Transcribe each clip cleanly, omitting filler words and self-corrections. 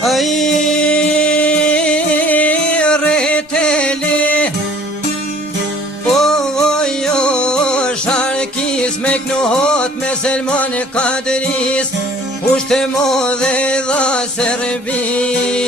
Ai retele jo sharkis me knuhot me Selman Kadris ushte modhe dha Serbis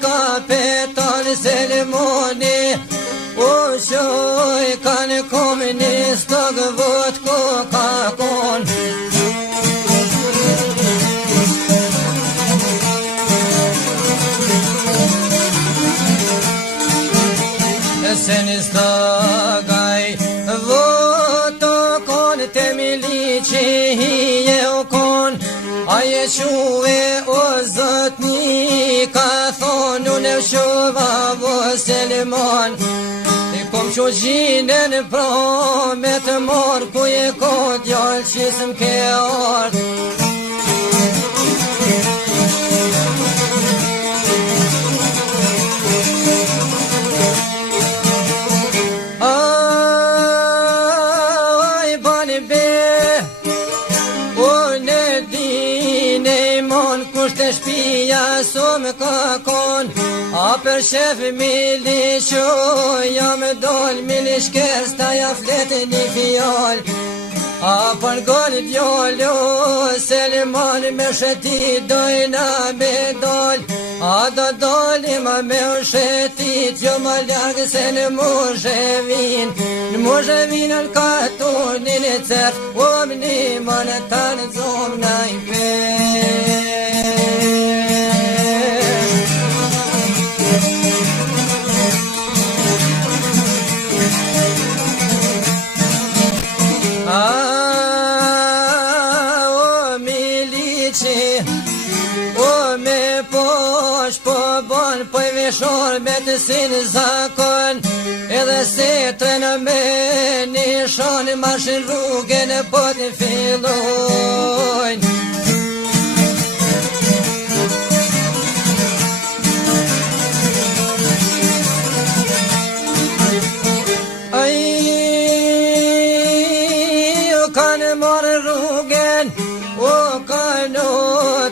Kapetan Selmoni o shoj kanë komunist të gëvët ko kakon se nistagaj voto kon te milici hije o kon aje shuve o zotni ka thonë unë shuva vo Selman e kom shu gjinen pra me të morë ku e ko djallë që sëm ke ardë shpia som ka kon a për shef milisho jam dol milishkesta ja flet një fjall a për gol djollo Selman me sheti dojna me dol a do dolim me shetit jo ma largë se në muzhevin në katonin e cert o mni më në tanë zom na i shor me të sinë zakon edhe se të në me nishon mashin rrugën po të fillojnë ai o kanë marë rrugën o kanë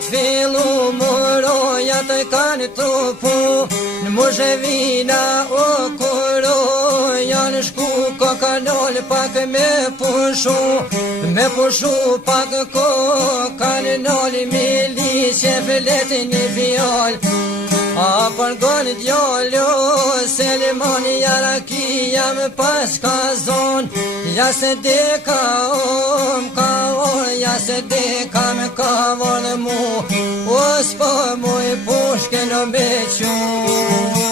të fillu muroja të kanë trupu Muzhevina o koro janë shku ko kanol pak me pushu pak ko kanol mili që flet një fjall a për goni djollo Selman jaraki jam pas ka zon ja se deka ka or ja se deka me ka vorë mu o s'po mu i pushke në bequ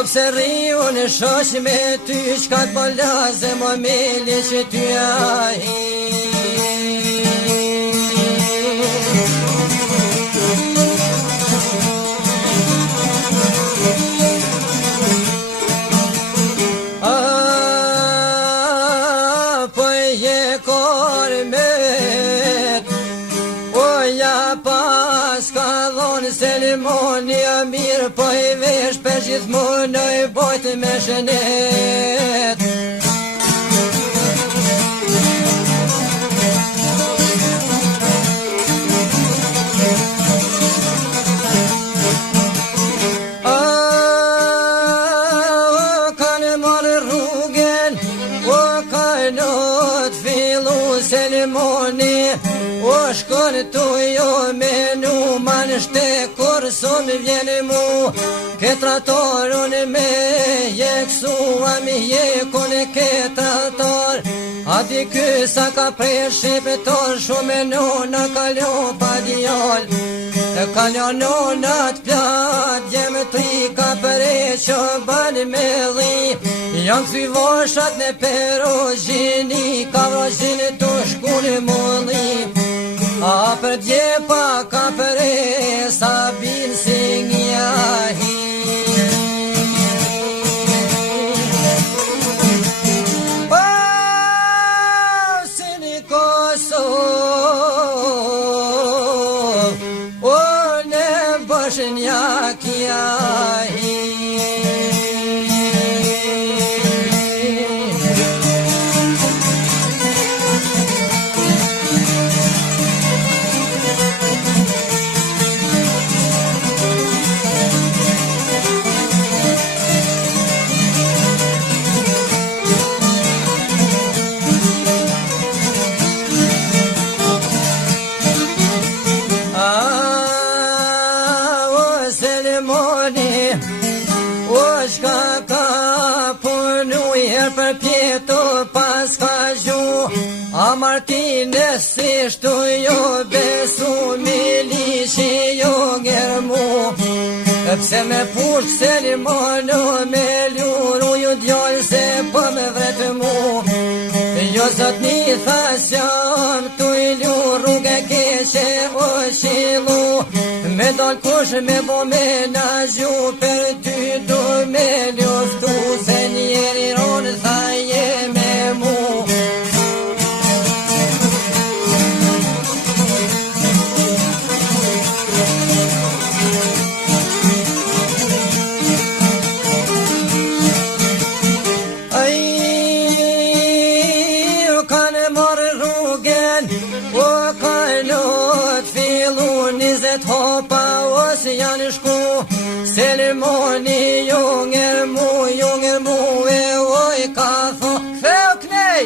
Po pse riu në shosh me ty qka t'po laze më mili që ty ahi po je kormet o ja pas ka dhonë Selmoni a mirë po i vesh për gjithmonë i bojtë me shënet kanë marë rrugën o kanë të fillu Selmoni o shkon të jo me numan shte kur son vjen mu ke tratorun me jeksuam jekun ke trator ati ky sa ka prej shqiptor shumë nona kalon pa djal kalon nonat plat jem tri ka prej që ban me dhi janë këthy voshat në perozhini ka vrozhin të shkun mulli a për djepa ka prej sabin si njahi Martínez ishtu jo besu milishi jo ngermu Pse me push se limonu me ljuru ju djallë se po me vretë mu Jo zot një thasjam tu i ljuru rrugë keqe o shilu Me dal kush me bo me nazju për ty du me ljuftu Se njeri ronë thaje me mu janë shku Selimoni junger mu e oj ka tho Ktheu knej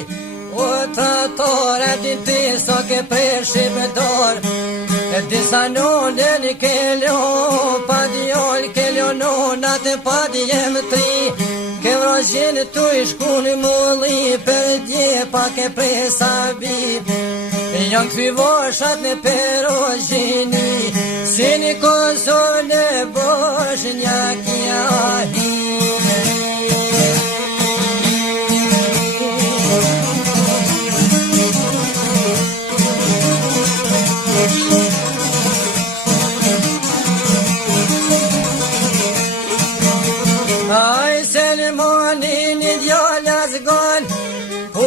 o tratore ti ti so ke preshi me dor Disa nonën ke ljo pa djol ke ljo nonat pa djem tri Ke vrozhin tu i shku në mulli për djepa ke presabi Janë këthy voshat në perozhini Si një kozor në bosh një kjahi Aj Selimoni një djallë zgon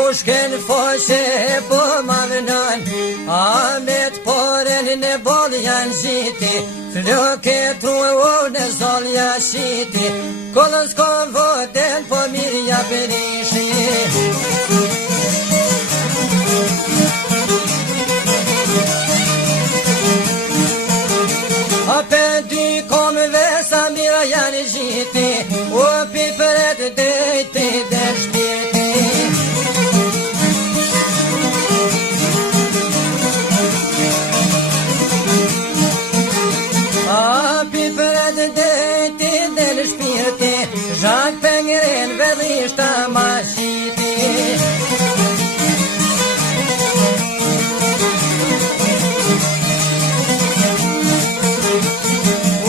Pushken foshe po mavënon Amet poren në bol janë gjiti Floke truë o në zolja shiti Kolën s'kon voden po mirja perishi A për dy komëve sa mira janë gjiti O pipëret dhejti dhe shpiti Zhak pengren vedhishta ma shiti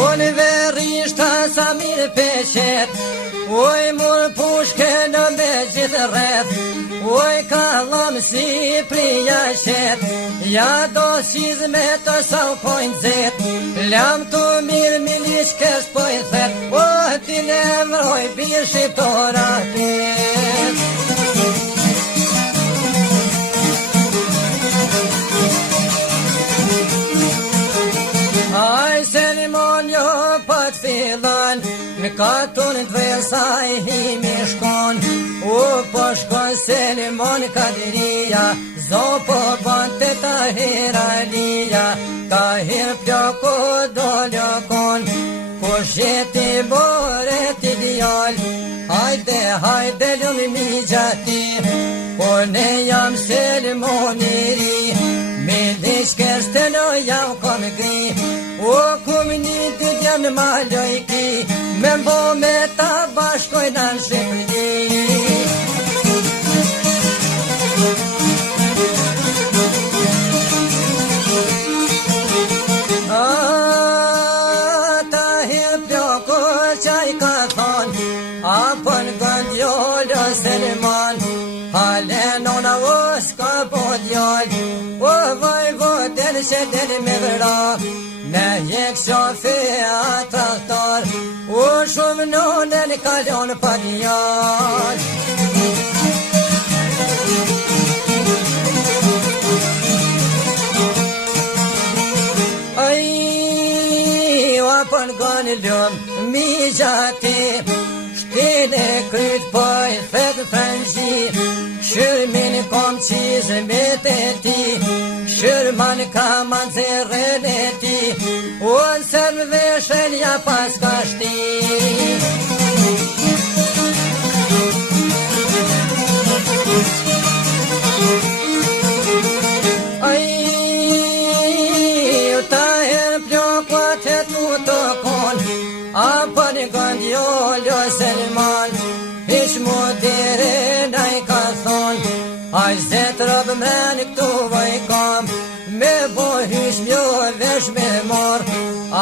Unë verishta sa mirë peshet Oj mur pushke në me gjithë rreth Oj kallam si prija shet Ja do shizme të sa u pojnë zet Lam të mirë milish kesh pojnë thet O ti ne vroj bir shqiptora ket Aj Selimon jo pat fillon Në katun të vesaj himi shkon U po shkon Selimon Kadiria Zo po bante ta hiralia Ta hir pjoko do ljokon Po sheti bore ti djall Hajde ljumi mi gjati Po ne jam Selimon i ri Me shkes të loja u kom gri. O kum një të jam në maloj ki, me mbo me ta bashkojna në Shqipëri. Apën gëndjollë Selman, hale nona o s'ka po djallë. O vaj vëtër që del me vëra, me jek shafi a traktar. O shumë none në kalon pa djallë. Aj, apën gëndjollë mi gjati, Tine kryt poj fetë frënzi, shërmin kom qizë me të ti, shërman ka manzërën e ti, unë sërmë veshën ja pas ka shti. Aj, ta herë ploko të të konë, apën gëndjollë Selman, ish mu dire na I ka thonë, aj zetë rëbë mrenë këtu vaj kam, me bo hysh mjo vesh me mor,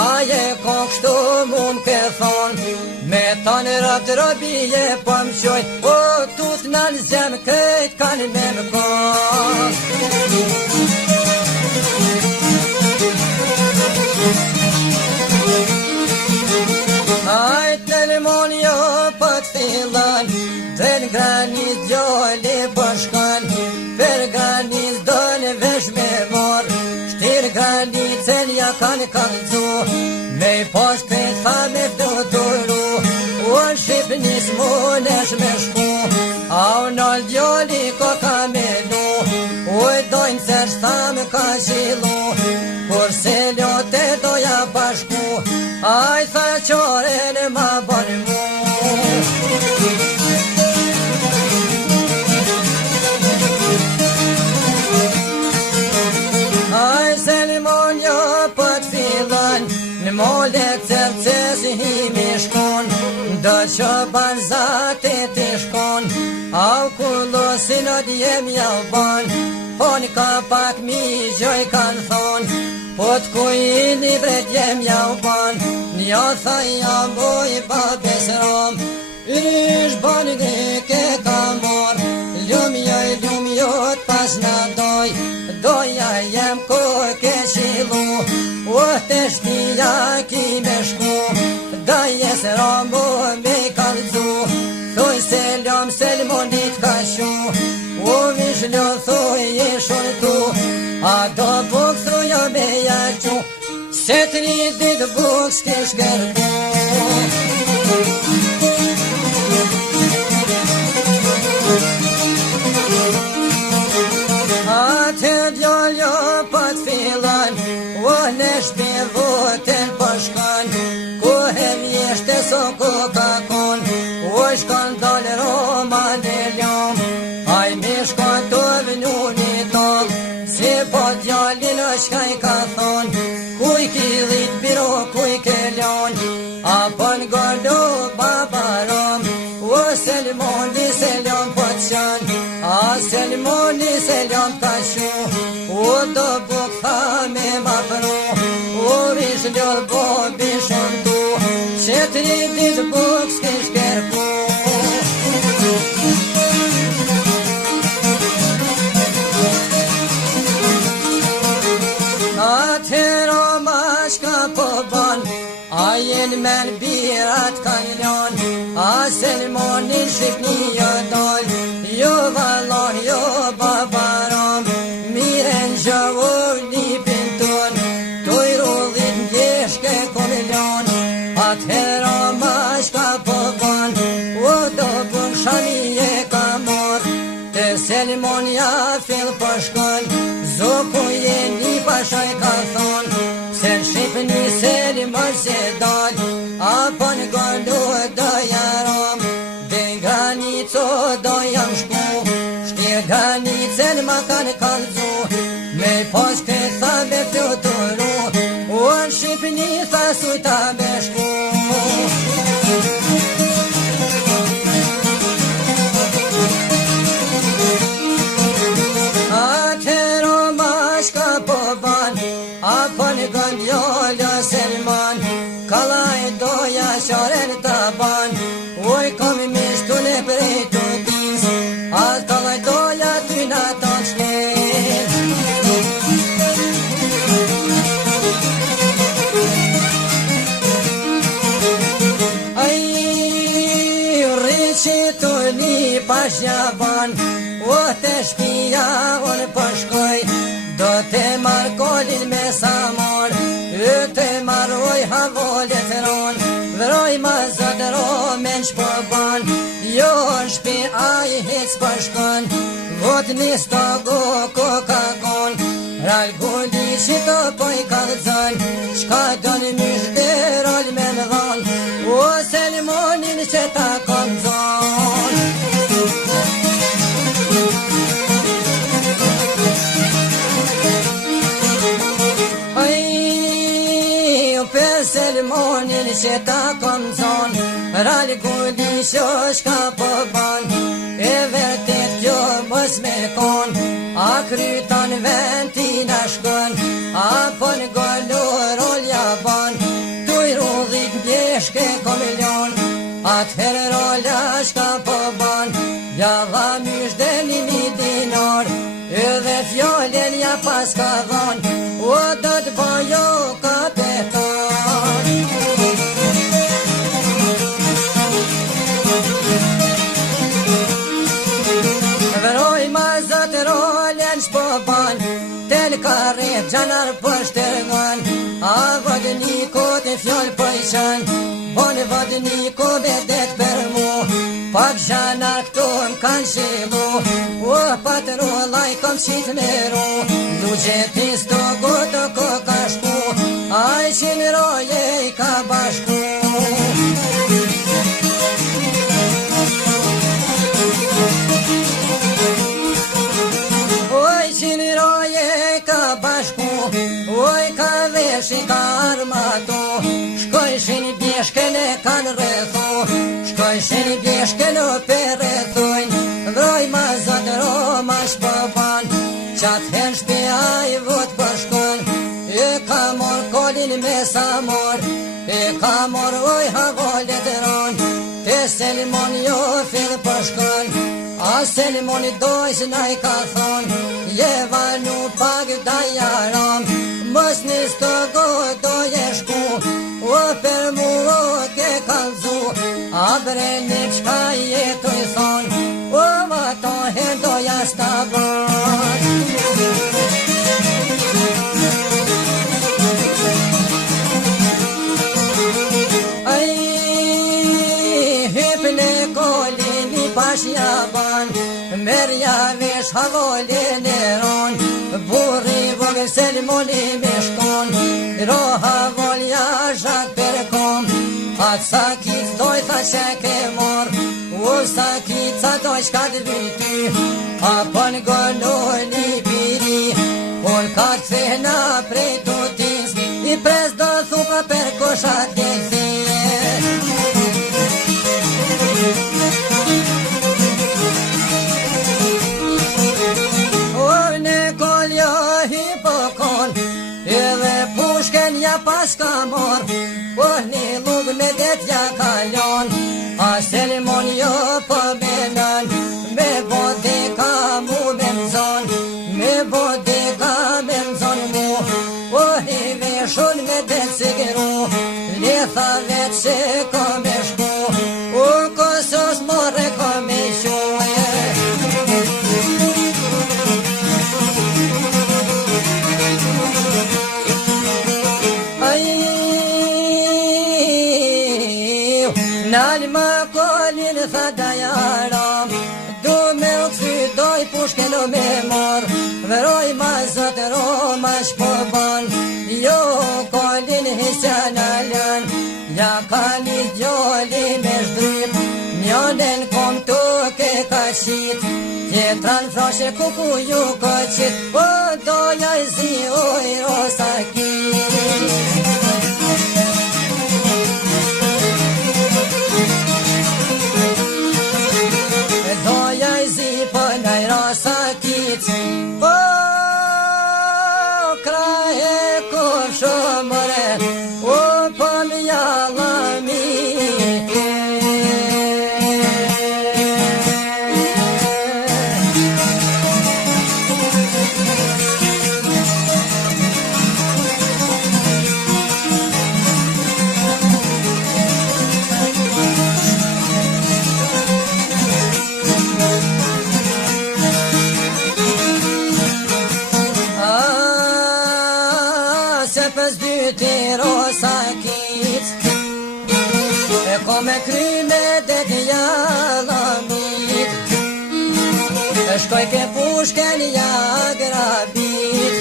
aje ko kështu mun ke thonë, me tanë rëbë të rëbije po më qoj, o tut në në zemë krejt kanë me më kohë. Ajt në limon jo për të filan, Dren graniz gjolli përshkan, Per graniz dole vesh me mor, Shtir granicen ja kanë kalcu, Me I posh këtë fa me fdoturu, Unë Shqipnis munesh me shku, Au nol gjolli ko ka melu, Uj dojnë ser shtam ka qilu, Kur se ljote doja pashku, Aj tha qore në ma bon mu. Aj Selman jo për të filan, në mole cërce si himi shkon, do që ban zate të shkon, au kullosin o djem jau ban, po në ka pak mi gjoj kanë thonë, po të kujini bret jem jau ban, njo tha jam boj babes rom, Yrish bani dhe ke ka mor, Ljum jot pas në doj, Doja jem ko ke qilu, O të shtia ki me shku, Dajes rambo me kalzu, Thuj selam Selmonit ka shu, O vishlo thuj e shortu, A do buk thruja me jaqu, Se të një ditë buk s'ke shkërdu. Atë djallë për të filan, O në shpe votën për shkan, Ku her jeshte so ku ka kon, O shkan dalë Roma dhe ljom, Aj me shkan të vënu një tol, Si po djallin o shkaj ka thon, Kuj ki dhit biro kuj ke lon, Apo në gollu babarom, O Selmoni selam po të shan, A Selmoni selam ka shu, O do buk tha me ma pru, O vish ljor bo bishon tu, Që të rritit buk s'ke shkerpu. Atëra ma shka po ban, A jen men birat kanë lon, A Selmoni Shqipni jo dol, Jo valon jo babaram, Miren gjovu një pinton, Tuj rullit njeshke komilon, Atëra ma shka po ban, O do buk shani e ka mor, Te Selmonja fil për shkon, Zoku jeni pashaj ka thon, Se në Shqipni Selman se dal, Apo në gollu do jaram, Dhe granico do jam shku, Shtir granicen ma kanë kalzu, Me pas këtha me fluturu, në Shqipni tha sujta me shku. Atëhero mashka po ban, apën gëndjollë Selman, kalaj doja sharen të ban, oj kom mishtun e prej të kins, atalaj doja ty në të shlet. Aj, rriqi të një pashja ban, o të shpia unë përshkoj, do të marrë kolin me samor, të marroj havolet ron, vroj ma zëdëro me në shpëban, jo në shpi a i hic përshkon, vot një stogo Coca-Con, ral gundi që të poj kalëzën, shka do në mysh dhe rol me në dhon, o Selmonin që ta kom zon. Selmonin që ta kom zon, ral gudi shka po ban, e vërtet kjo mos me kon, a krytan ventina shkon, a pon gollur olja ban, tuj rudhik bjeshke komilion, atëher rolja shka po ban, ja dha mysh dhe 1.000 dinar, edhe fjallin ja pas ka dhon, o do të bajo kapetan. Veroj ma zëtë rollen shpoban, tel karet gjanar pështërgan, a vëdniko të fjoll pëjqan, bon vëdniko bedet për mu, pak gjanar këto m'kan shilu, o patru lajkom qit meru, lugjetis të goto ko ka shku, aj qin roje i ka bashku. Oj ka veshi ka armato, shkojshin bjeshken e kan rretho, shkojshin bjeshken o përrethojn, vroj ma zëtëro ma shpëban, qatë hen shpia i vot përshkon, e ka mor kolin me samor, e ka mor oj havolet ron, te Selmon jo fill përshkon, a Selmoni dojsh na i ka thon, jeva nu pag da jaram, mos një stogo doje shku, o për mu o ke kalzu, a bre një qka jetoj thon, o vato he doja stabon. Aj, hypne kolin i pashja ban, merja vesh havolin e ron, burri vogë Selmoni me shkon, roha volja zhak për kom, atë sakit doj tha që ke mor, u sakit sa doj shka të vyti, apën golloj një piri, unë ka të thena prej të tins, i pres do thupa për koshat këthi. Edhe pushken ja pas ka mor, po një lug me det ja kalon, a Selmon jo po benan, me bode ka mu me mzon, me bode ka me mzon mu, po hi veshun me det sigru, letha vet se ko me shku, u kosos more ko me shue. Nalma kolin tha da jaram, du me u këthy doj pushken o me mor, veroj ma zëtëro ma shpëban, jo kolin hisjan alan, ja ka një gjoli me shdryp, njonen kom të ke ka qit, tje tran frashe kuku ju këqit, o doja I zi oj rosakit. Doja I zi për naj rosakit, o kraje kufshumëre, o për mjalla mi. Se pës dyti rosakit, e ko me kry me det jalamit, e shkoj ke pushken ja grabit,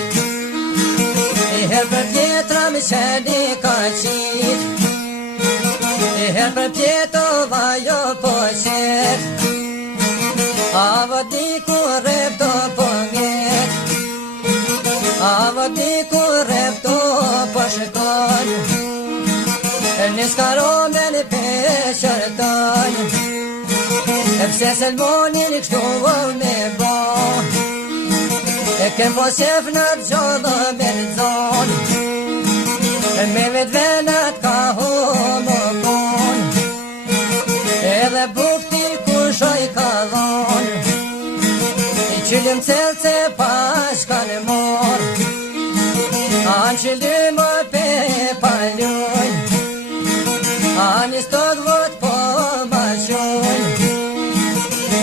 I her për pjetra me qeni ka qit, I her për pjetova jo po qet, ava di ku rep to po nget, ava di ku rep to po shkon, e një skarome në peshërton, e pse selmonin kështu me bo, e kem po shef në të gjodho me në zon, e me vetë venat ka homo kon, edhe bukti ku shoj ka dhon, I qyllëm celë se pas ka në mor, anë qyllëm më pe paljon, anë I stot vot po bashon,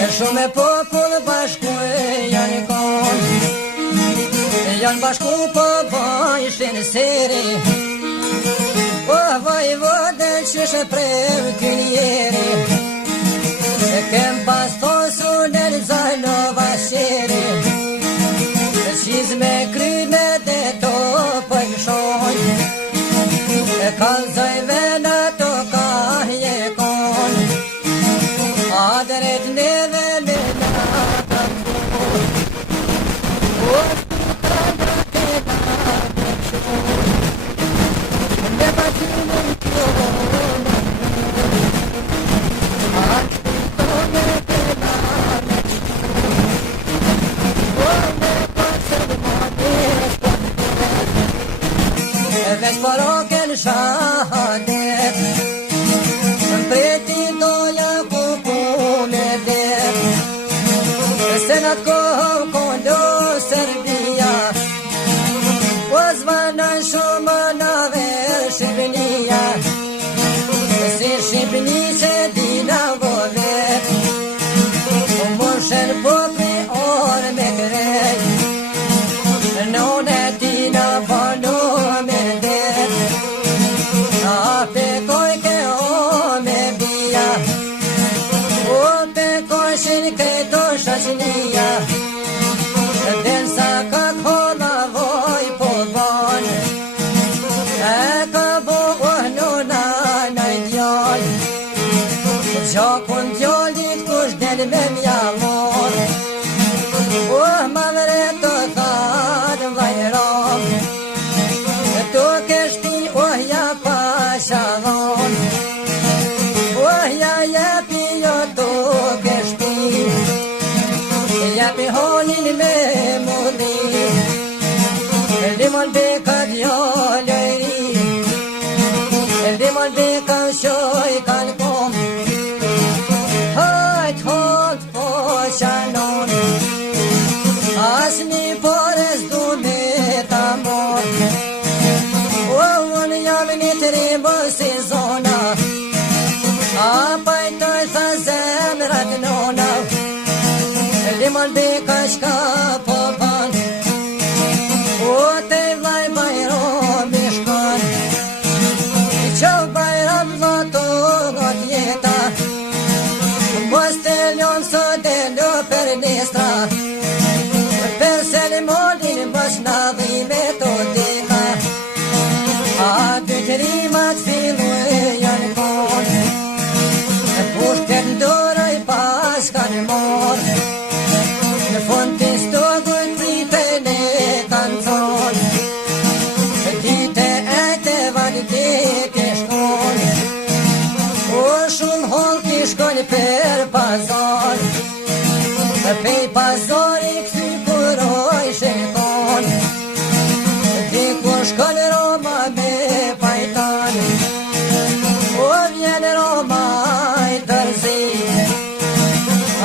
e shumë e popull bashku e janë kon, e janë bashku po bajshin seri, o vojvodë qyshe prev kënjeri, e kem pas tosu në Zalova sheri, e qiz me kry me dhe to për shon, e kalzoj vena to ka je kon, a dret neve me nata kur, o s'ka nga te nata shon, me batime kjo në a t'to me te nata shon, o me pasër ma des e veç paroken shahadet, mpreti doja kuku me det, se në të kohë kondo Serbia, o zvanan shumë në ver Shqipënia, si Shqipëni që dina vovet, o morshen popri orë me krej, non e dina vano me det, a pe koj ke o me bia, o pe koj shin ke to shashnia, den sa ka kola voj po bon, e ka bo nona na djall, gjakun djallit kush del me mjamor, o madre të thad vajram, to keshti ohja pashavon, ohja jepi jo to keshti, jepi holin me mudhi, limon beka djallëri, limon beka shoj kalkom, hajt hot po shkon për pazar, pej pazari këthy kuroj shekon, diku shkon Roma me pajtan, o vjen Roma I tërzi,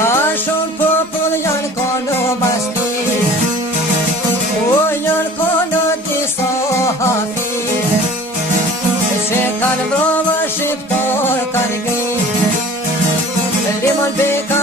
a shumë popull janë kono masti, o janë kono disa hafi, që kanë vroma shqiptar kanë gri, limon beka